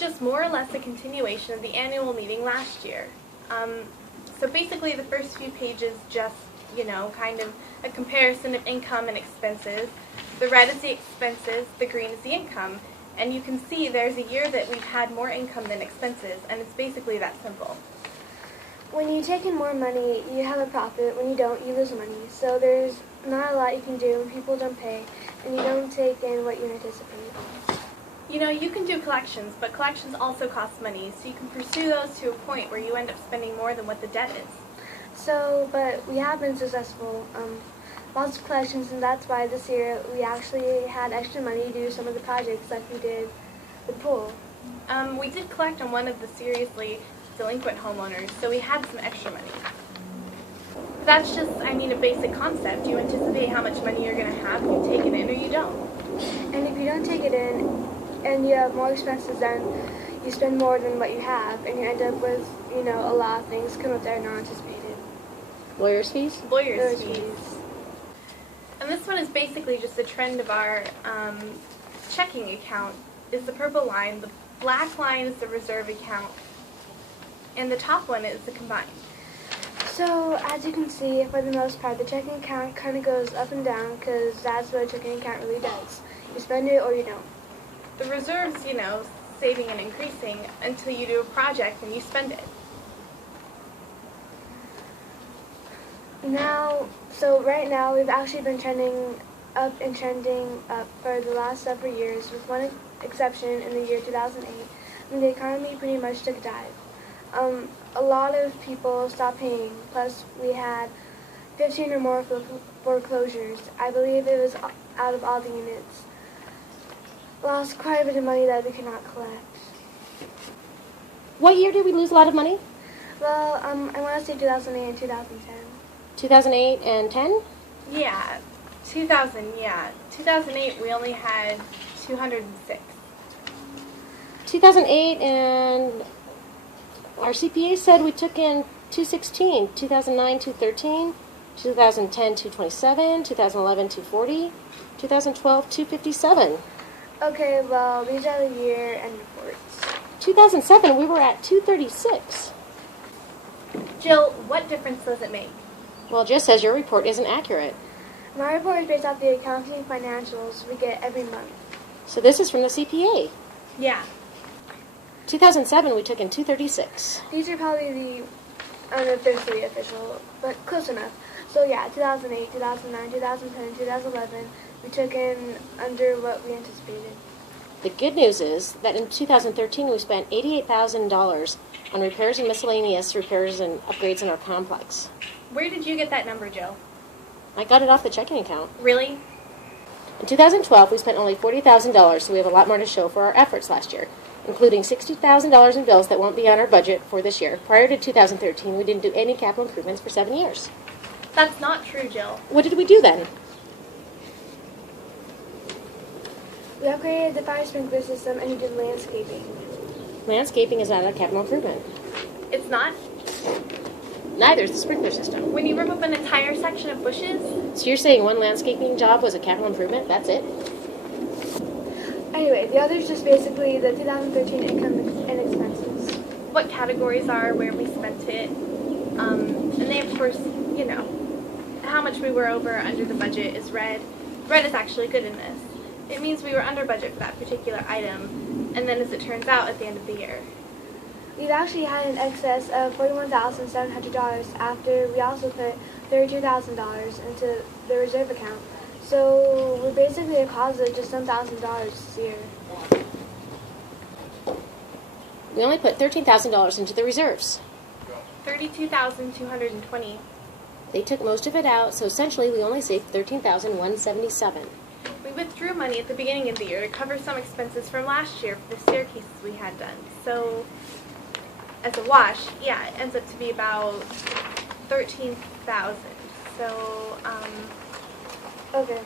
just more or less a continuation of the annual meeting last year. So basically the first few pages just, kind of a comparison of income and expenses. The red is the expenses, the green is the income. And you can see there's a year that we've had more income than expenses, and it's basically that simple. When you take in more money, you have a profit. When you don't, you lose money. So there's not a lot you can do when people don't pay, and you don't take in what you anticipate. You can do collections, but collections also cost money, so you can pursue those to a point where you end up spending more than what the debt is. But we have been successful. Lots of collections, and that's why this year we actually had extra money to do some of the projects like we did the pool. We did collect on one of the seriously delinquent homeowners, so we had some extra money. That's just, a basic concept. You anticipate how much money you're going to have, you take it in or you don't. And if you don't take it in and you have more expenses, then you spend more than what you have, and you end up with, a lot of things come up that are not anticipated. Lawyers' fees? Lawyers' fees. And this one is basically just a trend of our checking account is the purple line, the black line is the reserve account, and the top one is the combined. So, as you can see, for the most part, the checking account kind of goes up and down because that's what a checking account really does. You spend it or you don't. The reserve's, saving and increasing until you do a project and you spend it. Right now, we've actually been trending up for the last several years, with one exception in the year 2008, when the economy pretty much took a dive. A lot of people stopped paying, plus we had 15 or more foreclosures. I believe it was out of all the units. Lost quite a bit of money that we could not collect. What year did we lose a lot of money? Well, I want to say 2008 and 2010. 2008 and 10? Yeah, 2000, yeah. 2008 we only had 206. 2008 and our CPA said we took in 216, 2009 213, 2010 227, 2011 240, 2012 257. Okay, well, these are the year-end reports. 2007 we were at 236. Jill, what difference does it make? Well, it just says your report isn't accurate. My report is based off the accounting and financials we get every month. So this is from the CPA. Yeah. 2007 we took in 236. These are probably I don't know if they're the official, but close enough. So yeah, 2008, 2009, 2010, 2011, we took in under what we anticipated. The good news is that in 2013 we spent $88,000 on repairs and miscellaneous repairs and upgrades in our complex. Where did you get that number, Jill? I got it off the checking account. Really? In 2012 we spent only $40,000, so we have a lot more to show for our efforts last year, including $60,000 in bills that won't be on our budget for this year. Prior to 2013 we didn't do any capital improvements for 7 years. That's not true, Jill. What did we do then? We upgraded the fire sprinkler system and we did landscaping. Landscaping is not a capital improvement. It's not? Neither is the sprinkler system. When you rip up an entire section of bushes? So you're saying one landscaping job was a capital improvement? That's it? Anyway, the other's just basically the 2013 income and expenses. What categories are, where we spent it, and they, of course, how much we were over or under the budget is red. Red is actually good in this. It means we were under budget for that particular item, and then as it turns out, at the end of the year. We've actually had an excess of $41,700 after we also put $32,000 into the reserve account. So we're basically a cause of just some $1,000 this year. We only put $13,000 into the reserves. $32,220. They took most of it out, so essentially we only saved $13,177. We withdrew money at the beginning of the year to cover some expenses from last year for the staircases we had done. So, as a wash, yeah, it ends up to be about $13,000. So, Okay.